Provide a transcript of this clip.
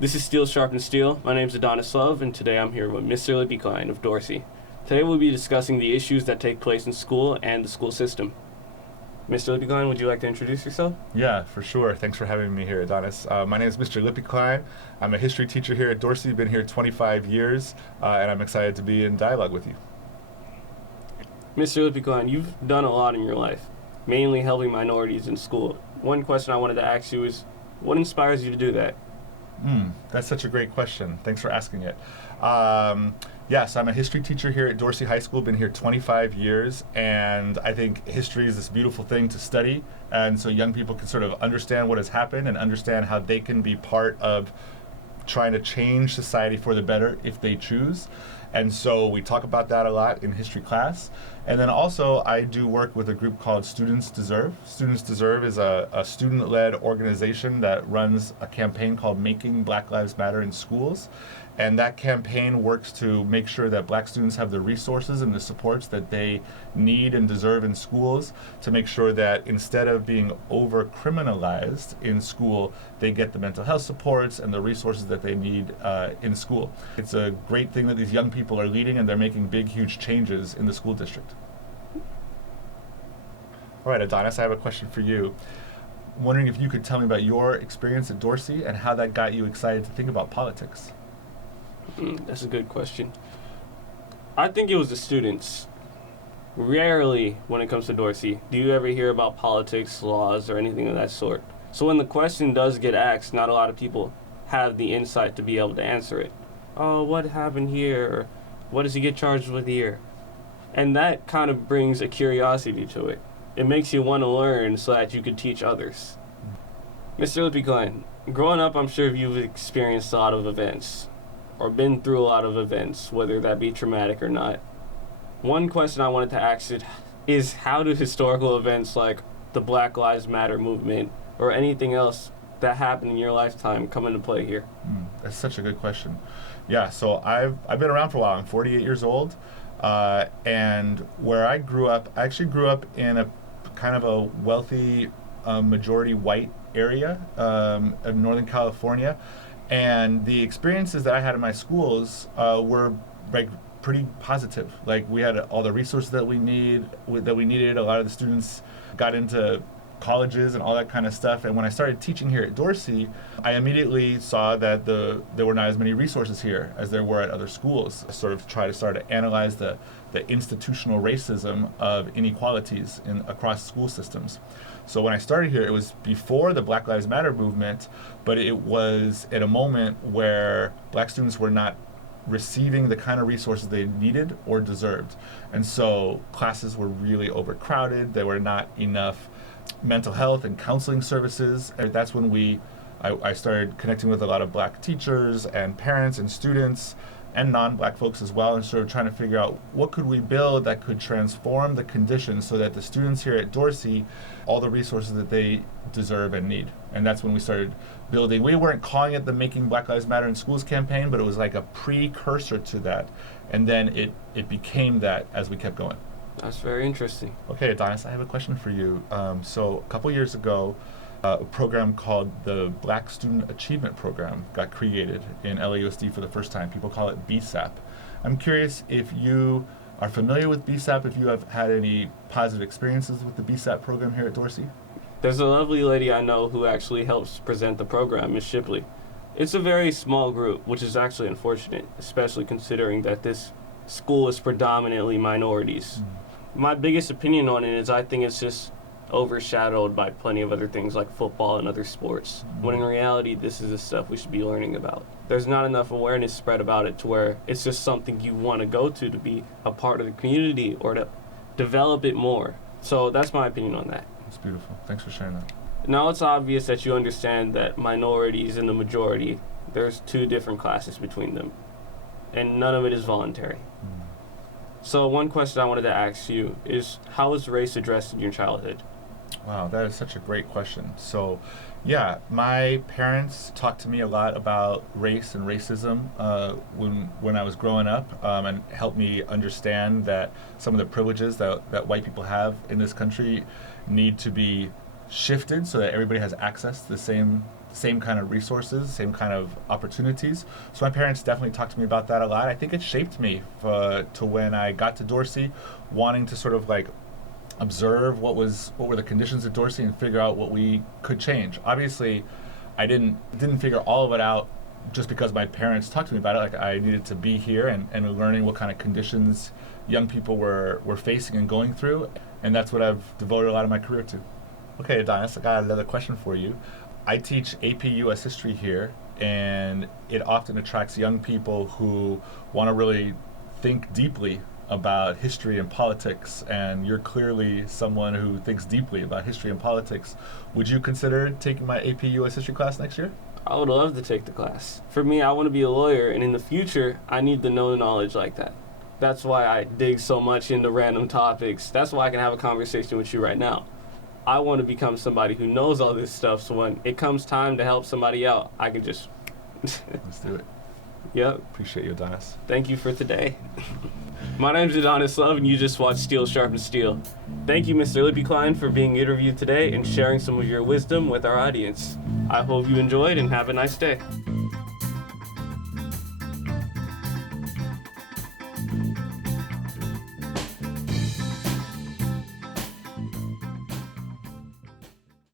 This is Steel Sharpens Steel. My name is Adonis, and today I'm here with Mr. Lippe-Klein of Dorsey. Today we'll be discussing the issues that take place in school and the school system. Mr. Lippe-Klein, would you like to introduce yourself? Yeah, for sure. Thanks for having me here, Adonis. My name is Mr. Lippe-Klein. I'm a history teacher here at Dorsey. Been here 25 years, and I'm excited to be in dialogue with you. Mr. Lippe-Klein, you've done a lot in your life, mainly helping minorities in school. One question I wanted to ask you is, what inspires you to do that? That's such a great question. Thanks for asking it. Yes, I'm a history teacher here at Dorsey High School. Been here 25 years, and I think history is this beautiful thing to study, and so young people can sort of understand what has happened and understand how they can be part of trying to change society for the better if they choose. And so we talk about that a lot in history class. And then also I do work with a group called Students Deserve. Students Deserve is a student-led organization that runs a campaign called Making Black Lives Matter in Schools. And that campaign works to make sure that black students have the resources and the supports that they need and deserve in schools, to make sure that instead of being over-criminalized in school, they get the mental health supports and the resources that they need in school. It's a great thing that these young people are leading, and they're making big, huge changes in the school district. All right, Adonis, I have a question for you. I'm wondering if you could tell me about your experience at Dorsey and how that got you excited to think about politics. That's a good question. I think it was the students. Rarely, when it comes to Dorsey, do you ever hear about politics, laws, or anything of that sort. So when the question does get asked, not a lot of people have the insight to be able to answer it. Oh, what happened here? Or, what does he get charged with here? And that kind of brings a curiosity to it. It makes you want to learn so that you could teach others. Mr. Lippe-Klein, growing up, I'm sure you've experienced a lot of events, or been through a lot of events, whether that be traumatic or not. One question I wanted to ask is how do historical events like the Black Lives Matter movement or anything else that happened in your lifetime come into play here? That's such a good question. Yeah, so I've been around for a while. I'm 48 years old, and where I grew up, I actually grew up in a kind of a wealthy, majority white area of Northern California. And the experiences that I had in my schools were like pretty positive. Like, we had all the resources that we needed. A lot of the students got into colleges and all that kind of stuff. And when I started teaching here at Dorsey, I immediately saw that there were not as many resources here as there were at other schools. I sort of tried to analyze the institutional racism of inequalities across school systems. So when I started here, it was before the Black Lives Matter movement, but it was at a moment where black students were not receiving the kind of resources they needed or deserved. And so classes were really overcrowded. There were not enough mental health and counseling services. And that's when I started connecting with a lot of black teachers and parents and students and non-black folks as well, and sort of trying to figure out what could we build that could transform the conditions so that the students here at Dorsey all the resources that they deserve and need. And that's when we started building. We weren't calling it the Making Black Lives Matter in Schools campaign, but it was like a precursor to that, and then it became that as we kept going. That's very interesting. Okay, Adonis, I have a question for you. So a couple years ago, a program called the Black Student Achievement Program got created in LAUSD for the first time. People call it BSAP. I'm curious if you are familiar with BSAP, if you have had any positive experiences with the BSAP program here at Dorsey. There's a lovely lady I know who actually helps present the program, Ms. Shipley. It's a very small group, which is actually unfortunate, especially considering that this school is predominantly minorities. My biggest opinion on it is I think it's just overshadowed by plenty of other things like football and other sports, when in reality this is the stuff we should be learning about. There's not enough awareness spread about it to where it's just something you want to go to be a part of the community or to develop it more. So that's my opinion on that. That's beautiful. Thanks for sharing that. Now it's obvious that you understand that minorities and the majority, there's two different classes between them, and none of it is voluntary. So one question I wanted to ask you is, how was race addressed in your childhood? Wow, that is such a great question. So, yeah, my parents talked to me a lot about race and racism when I was growing up, and helped me understand that some of the privileges that white people have in this country need to be shifted so that everybody has access to the same kind of resources, same kind of opportunities. So my parents definitely talked to me about that a lot. I think it shaped me to when I got to Dorsey, wanting to sort of like observe what were the conditions at Dorsey and figure out what we could change. Obviously, I didn't figure all of it out just because my parents talked to me about it. Like, I needed to be here and learning what kind of conditions young people were facing and going through, and that's what I've devoted a lot of my career to. Okay, Adonis, I got another question for you. I teach AP US History here, and it often attracts young people who want to really think deeply about history and politics, and you're clearly someone who thinks deeply about history and politics. Would you consider taking my AP US History class next year? I would love to take the class. For me, I want to be a lawyer, and in the future, I need to know knowledge like that. That's why I dig so much into random topics. That's why I can have a conversation with you right now. I want to become somebody who knows all this stuff, so when it comes time to help somebody out, I can just... Let's do it. Yep. Appreciate you, Adonis. Thank you for today. My name's Adonis Love, and you just watched Steel Sharpens Steel. Thank you, Mr. Lippe-Klein, for being interviewed today and sharing some of your wisdom with our audience. I hope you enjoyed and have a nice day.